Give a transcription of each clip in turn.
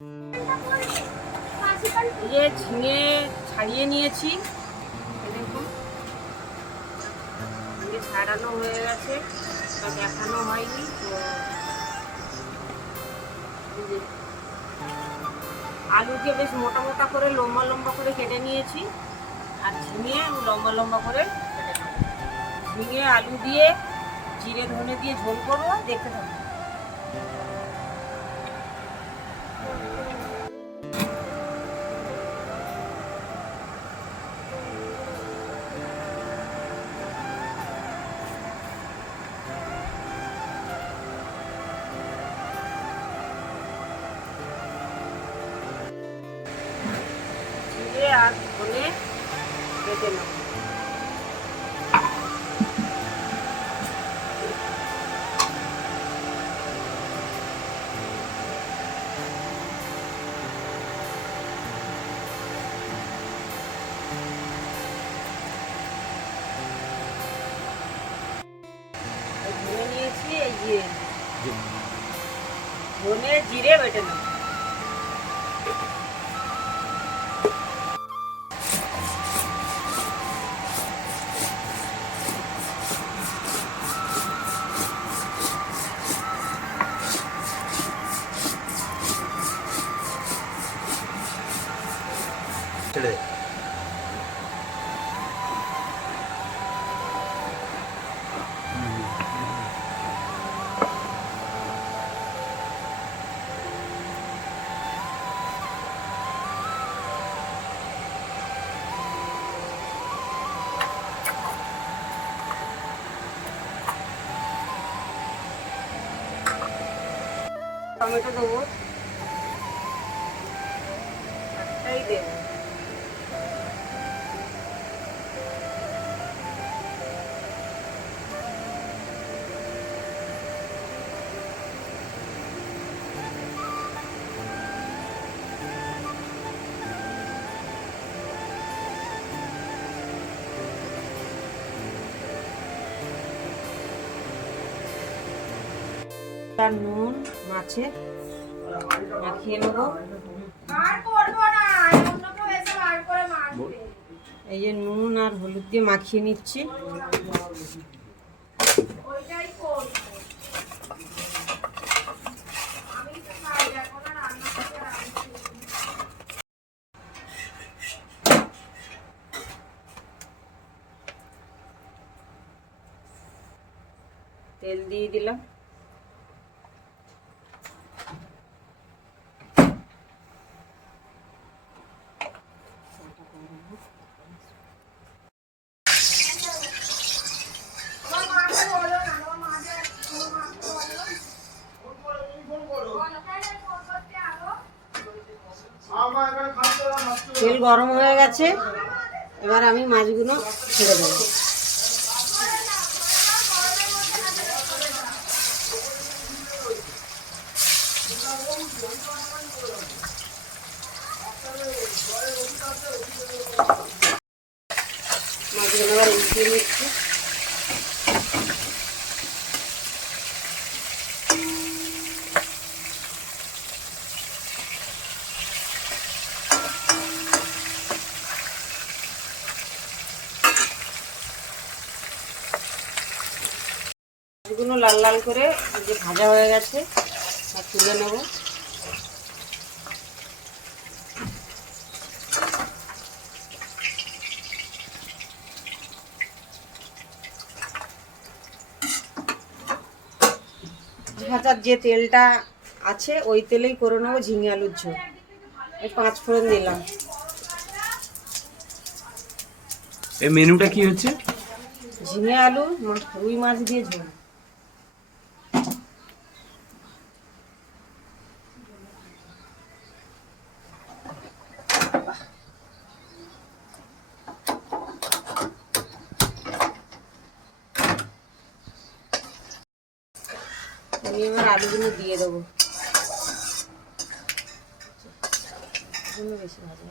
ये ঝিঙে ছাড়িয়ে নিয়েছি, দেখুন ঝিঙে ছাড়ানো হয়ে গেছে, দেখানো হয়নি তো। আলুকে বেশ মোটা মোটা করে লম্বা লম্বা করে কেটে নিয়েছি, আর ঝিঙে লম্বা লম্বা করে কেটে নেব। ঝিঙে আলু দিয়ে জিরে ধনে দিয়ে ঝোল করবো, দেখতে থাকুন। জিরে আর ধনে বেটে নেব। ধনে নিয়েছি, এই যে ধনে জিরে বেটে নেব। ছেড়ে টমেটো দেবো, একটাই দেবো। তার নুন মাছে মাখিয়ে নেব। এই যে নুন আর হলুদ দিয়ে মাখিয়ে নিচ্ছি। তেল দিয়ে দিলাম। তেল গরম হয়ে গেছে, এবার আমি মাছগুলো ছেড়ে দেবো। মাছগুলো এবার উল্টিয়ে নিচ্ছি। মাছগুলো লাল লাল করে যে ভাজা হয়ে গেছে তা তুলে নেব। ভাজার যে তেলটা আছে ওই তেলেই করে নেবো ঝিঙে আলুর ঝোল। এই 5 ফোড়ন দিলাম। এই মেনুটা কি হচ্ছে? ঝিঙে আলু রুই মাছ দিয়ে ঝোল। আমি এবার আলুগুলো দিয়ে দেবো। বেশি ভাজা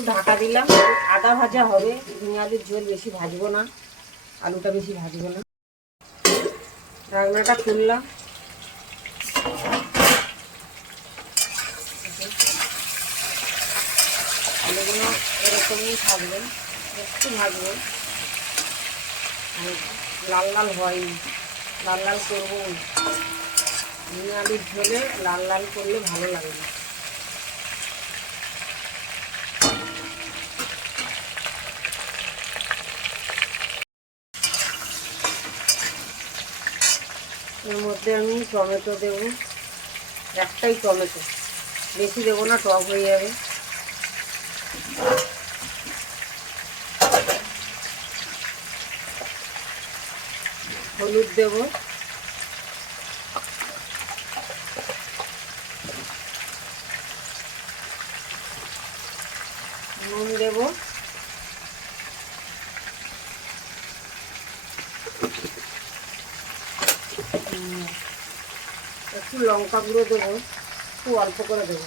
একটু ঢাকা দিলাম, আদা ভাজা হবে। ঝিঙে আলুর ঝোল বেশি ভাজবো না, আলুটা বেশি ভাজবো না। ঢাকনাটা খুললাম, আলুগুলো এরকমই থাকবে, একটু ভাজবো, লাল লাল হয়নি, লাল লাল করবো। ঝিঙে আলুর ঝোলে লাল লাল করলে ভালো লাগে না। এর মধ্যে আমি টমেটো দেবো, একটাই টমেটো, বেশি দেবো না, টক হয়ে যাবে। হলুদ দেবো, নুন দেবো, একটু লঙ্কা গুঁড়ো দেবো, একটু অল্প করে দেবো।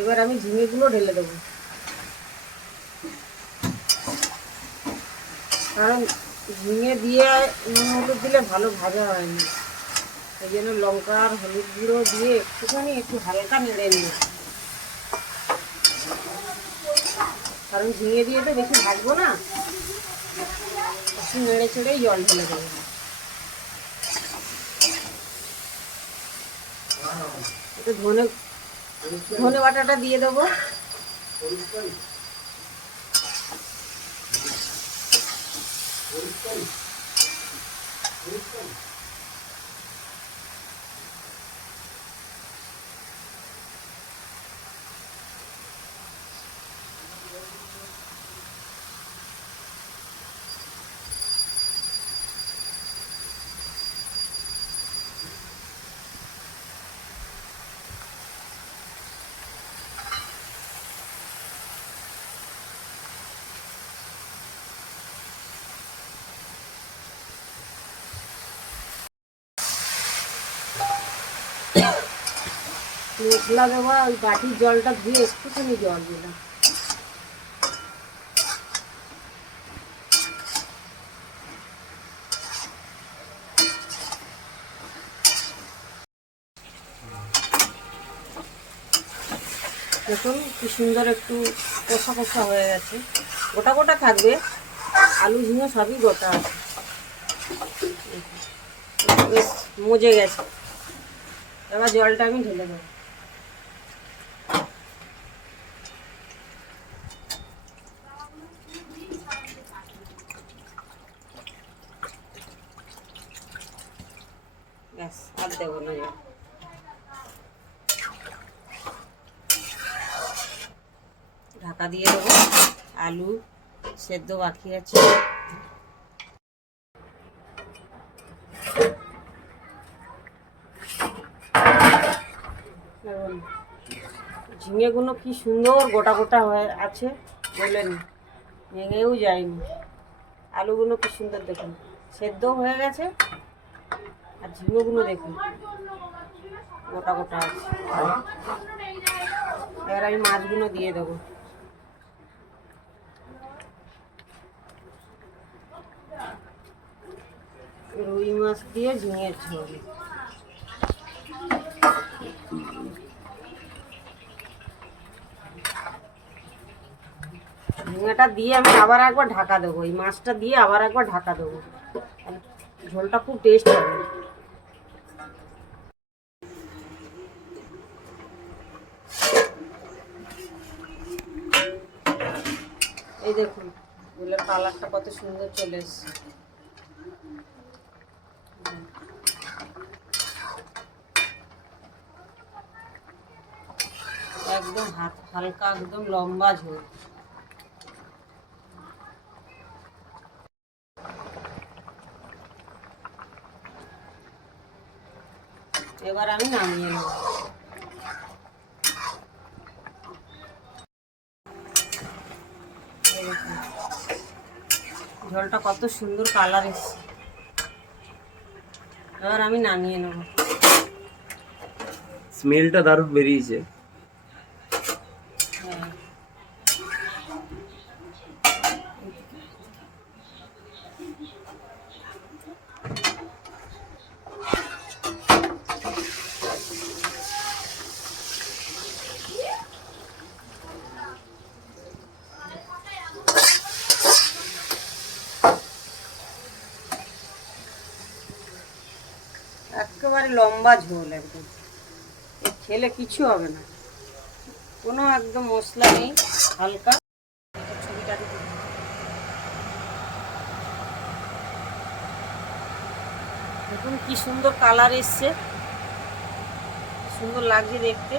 এবার আমি ঝিঙেগুলো ঢেলে দেবো, কারণ ঝিঙে দিয়ে নুন হলুদ দিলে ভালো ভাজা হয়নি, এই জন্য লঙ্কা আর হলুদ গুঁড়ো দিয়ে একটুখানি একটু হালকা নেড়ে নিয়ে, কারণ ঝিঙে দিয়ে তো বেশি ভাজবো না, একটু নেড়ে চেড়েই জল ঢেলে দেবো। একটু ধনে বাটাটা দিয়ে দেবো, মশলা দেওয়া ওই বাটির জলটা ধুয়ে একটুখানি জল দিলাম। দেখুন কি সুন্দর একটু কষা কষা হয়ে গেছে, গোটা গোটা থাকবে, আলু ঝিঙে সবই গোটা আছে, বেশ মজে গেছে। এবার জলটা আমি ঢেলে দেবো। ব্যাস, আর দেবো না জল। ঢাকা দিয়ে দেবো, আলু সেদ্ধ বাকি আছে। ঝিঙেগুলো কি সুন্দর গোটা গোটা হয়ে আছে, বলেন, ভেঙেও যায়নি। আলুগুলো কি সুন্দর দেখুন, সেদ্ধও হয়ে গেছে, আর ঝিঙেগুলো দেখুন গোটা গোটা আছে। এবার আমি মাছগুলো দিয়ে দেবো। রুই মাছ দিয়ে ঝিঙের ঝোল। ঝিঙেটা দিয়ে আমি আবার একবার ঢাকা দেবো, এই মাছটা দিয়ে আবার একবার ঢাকা দেবো, ঝোলটা খুব টেস্ট হবে। এই দেখুন ঝোলের কালারটা কত সুন্দর চলে এসছে। একদম হালকা, একদম লম্বা ঝোল। এবার আমি নামিয়ে নেব। ঝোলটা কত সুন্দর কালার এসছে। এবার আমি নামিয়ে নেব। স্মেলটা দারুণ বেরিয়েছে। হ্যাঁ, একেবারে লম্বা ঝোল একদম, এ খেলে কিছু হবে না, কোনো একদম মশলা নেই, হালকা। ছবিটা দিতে দেখুন কি সুন্দর কালার এসছে, সুন্দর লাগছে দেখতে।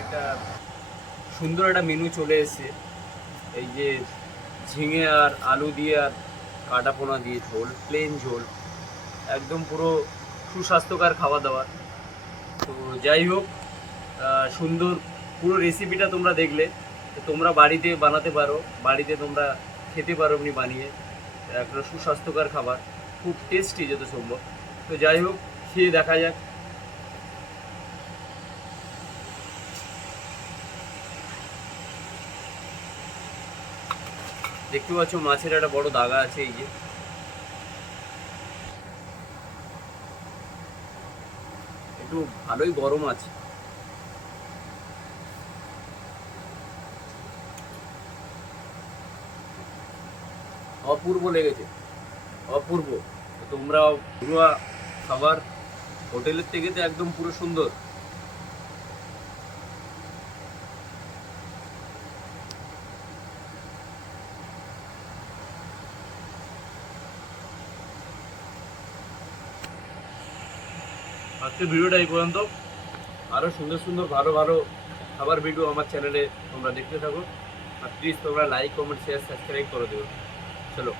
একটা সুন্দর একটা মেনু চলে এসেছে। এই যে ঝিঙে আর আলু দিয়ে আর কাটা পোনা দিয়ে ঝোল, প্লেন ঝোল, একদম পুরো সুস্বাস্থ্যকর খাওয়া দাওয়ার। তো যাই হোক, সুন্দর পুরো রেসিপিটা তোমরা দেখলে, তো তোমরা বাড়িতে বানাতে পারো, বাড়িতে তোমরা খেতে পারো এমনি বানিয়ে। একটা সুস্বাস্থ্যকর খাবার, খুব টেস্টি যত সম্ভব। তো যাই হোক, খেয়ে দেখা যাক। দেখতে পাচ্ছ মাছের একটা বড় দাগা আছে, এই যে একটু ভালোই গরম আছে। অপূর্ব লেগেছে, অপূর্ব। তো তোমরা ঘরোয়া খাবার হোটেলের থেকে তো একদম পুরো সুন্দর। আজকের ভিডিওটা এই পর্যন্ত। আরও সুন্দর সুন্দর ভালো ভালো খাবার ভিডিও আমার চ্যানেলে তোমরা দেখতে থাকো। আর প্লিজ তোমরা লাইক, কমেন্ট, শেয়ার, সাবস্ক্রাইব করে দেবো। চলো।